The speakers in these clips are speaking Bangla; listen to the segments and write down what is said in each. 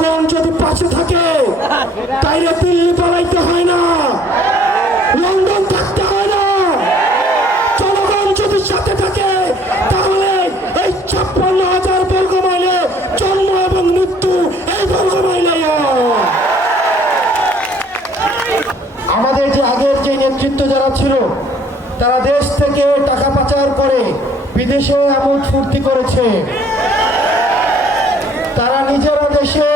জনগণ যদি পাশে থাকে তাইলে দিল্লি পালাইতে হয় না। লন্ডন থাকতে হয় না। জনগণ যদি সাথে থাকে, তাহলে এই ছাপ্পান্ন হাজার বর্গ মাইলে জন্ম এবং মৃত্যু এই বর্গ মাইলে আমাদের যে আগের যে নেতৃত্ব যারা ছিল, তারা দেশ থেকে টাকা পাচার করে বিদেশে আমোদ ফুর্তি করেছে। তারা নিজেরা দেশে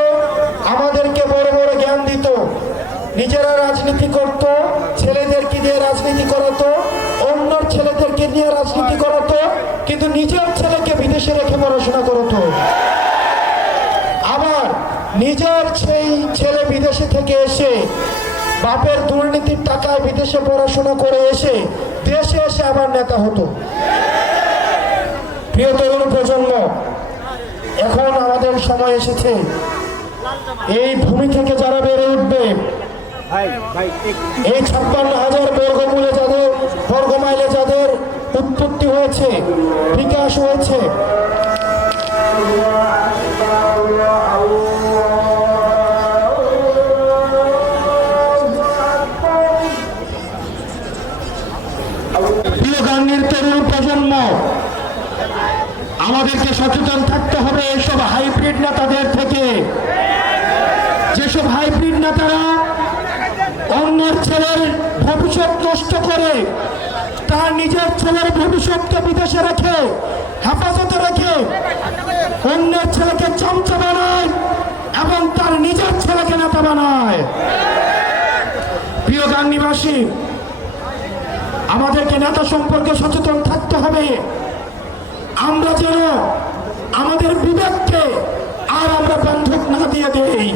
আমাদেরকে বড় বড় জ্ঞান দিত। নিজেরা রাজনীতি করত ছেলেদেরকে দিয়ে রাজনীতি করাতো অন্য ছেলেদেরকে নিয়ে রাজনীতি করাতো, কিন্তু নিজের ছেলেকে বিদেশে রেখে পড়াশোনা করাতো। আবার নিজের সেই ছেলে বিদেশে থেকে এসে, বাপের দুর্নীতির টাকায় বিদেশে পড়াশোনা করে এসে, দেশে এসে আবার নেতা হতো। প্রিয় তরুণ প্রজন্ম, এখন আমাদের সময় এসেছে। এই ভূমি থেকে যারা বেড়ে উঠবে এই ছাপ্পান্ন হাজার বর্গমূলে যাদের বর্গমাইলে যাদের উৎপত্তি হয়েছে বিকাশ হয়েছে প্রিয় গাঙ্গের তরুণ প্রজন্ম আমাদেরকে সচেতন থাকতে হবে এসব হাইব্রিড নেতাদের থেকে। যেসব হাইব্রিড নেতারা অন্যের ছেলের ভবিষ্যৎ নষ্ট করে, তার নিজের ছেলের ভবিষ্যৎকে বিদেশে রেখে, হেফাজতে রেখে অন্যের ছেলেকে চামচা বানায় এবং তার নিজের ছেলেকে নেতা বানায়। প্রিয় গাঙ্গিবাসী, আমাদেরকে নেতা সম্পর্কে সচেতন থাকতে হবে। আমরা যেন আমাদের বিবেককে আর আমরা বন্ধক না দিয়ে দেই।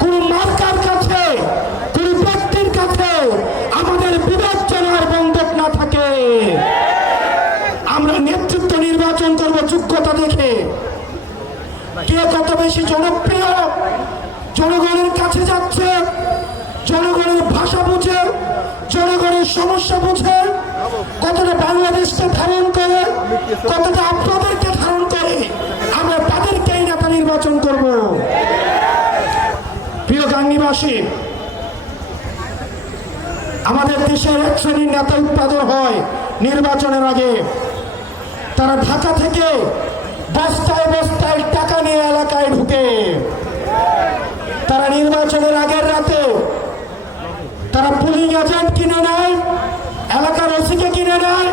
কোন মার্কার কাছে, কোন ব্যক্তির কাছে আমাদের বিবেক যেন আর বন্ধক না থাকে। আমরা নেতৃত্ব নির্বাচন করব যোগ্যতা দেখে। কে কত বেশি জনপ্রিয়, জনগণের কাছে যাচ্ছে, জনগণের ভাষা বুঝে, জনগণের সমস্যা বুঝে কতটা বাংলাদেশকে ধারণ করে, কতটা আপনাদেরকে ধারণ করে, আমরা তাদেরকেই নেতা নির্বাচন করব। প্রিয় গাঙ্গিবাসী, আমাদের দেশের এক শ্রেণির নেতা উৎপাদন হয় নির্বাচনের আগে। তারা ঢাকা থেকে বস্তায় বস্তায় টাকা নিয়ে এলাকায় ঢুকে তারা নির্বাচনের আগের রাতে তারা পুলিং এজেন্ট কিনে নেয় এলাকার ওসিকে কিনে নেয়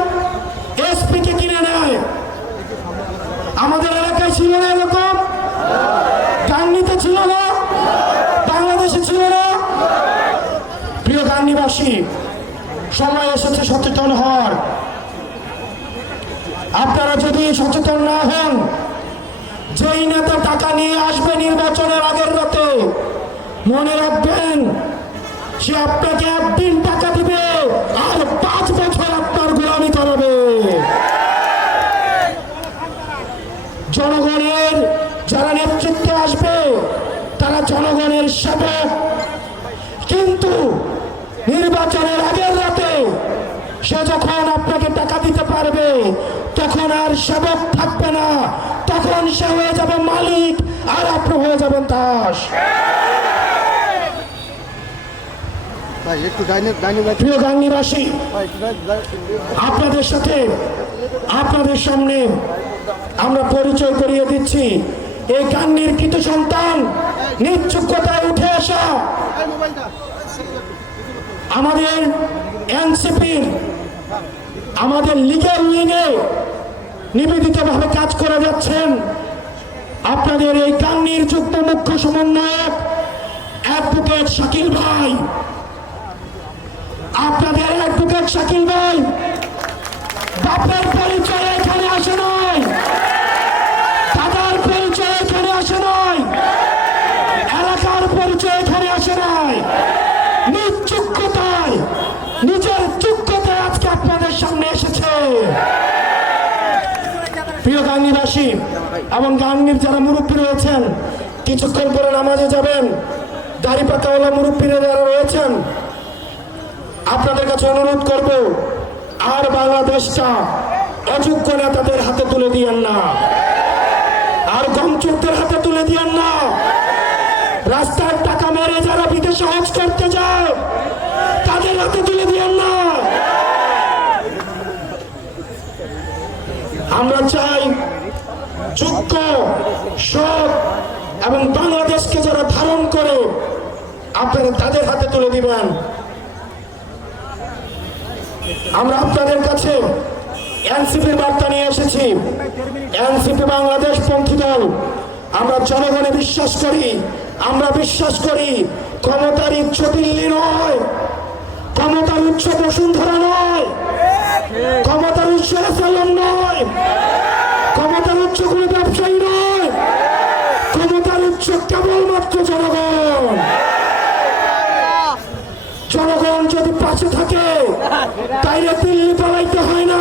এসপি কে কিনে নেয় আমাদের এলাকায় ছিল না এরকম গাঙ্গিতে ছিল না বাংলাদেশে ছিল না প্রিয় গাঙ্গিবাসী সময় এসেছে সচেতন হওয়ার। আপনারা যদি সচেতন না হন, যেই নেতা টাকা নিয়ে আসবে নির্বাচনের আগের রাতে, মনে রাখবেন সে আপনাকে একদিন টাকা দিবে আর পাঁচ বছর আপনার গোলামি করাবে। জনগণের যারা নেতৃত্বে আসবে, তারা জনগণের সেবক নির্বাচনের আগের রাতে সে যখন আপনাকে টাকা দিতে পারবে তখন আর সেবক থাকবে না। তখন সে হয়ে যাবে মালিক আর আপনি হয়ে যাবেন দাস। প্রিয় গাঙ্গিবাসী আপনাদের সাথে আপনাদের সামনে আমরা পরিচয় করিয়ে দিচ্ছি। এই গান্নির কৃত সন্তান নিশ্চুকতায় উঠে আসা। আমাদের এনসিপির, আমাদের লিগেল উইংয়ে নিবেদিতভাবে কাজ করে যাচ্ছেন আপনাদের এই গান্নির যুক্ত মুখ্য সমন্বয়ক অ্যাডভোকেট শাকিল ভাই। আপনাদের অ্যাডভোকেট শাকিল ভাই, বাপের পরিচয় গাঙ্গিবাসী এবং গাঙ্গির যারা মুরব্বী রয়েছেন, কিছুক্ষণ পরে নামাজে যাবেন। দাড়ি পাতাওয়ালা মুরব্বীরা যারা রয়েছেন, আপনাদের কাছে অনুরোধ করব, আর বাংলাদেশটা অযোগ্য নেতাদের হাতে তুলে দিয়েন না। আর গমচোরদের হাতে তুলে দিয়েন না। রাস্তার টাকা মেরে যারা বিদেশে হজ করতে যায়, তাদের হাতে তুলে দিয়েন না। আমরা চাই যোগ্য সৎ এবং বাংলাদেশকে যারা ধারণ করে, আপনারা তাদের হাতে তুলে দিবেন। আমরা আপনাদের কাছে এনসিপির বার্তা নিয়ে এসেছি। এনসিপি বাংলাদেশ পন্থী দল। আমরা জনগণে বিশ্বাস করি, আমরা বিশ্বাস করি, ক্ষমতার উচ্চ দিল্লি নয়। ক্ষমতার উচ্চ বসুন্ধরা পাশে থাকে। তাইলে দিল্লি পালাইতে হয় না।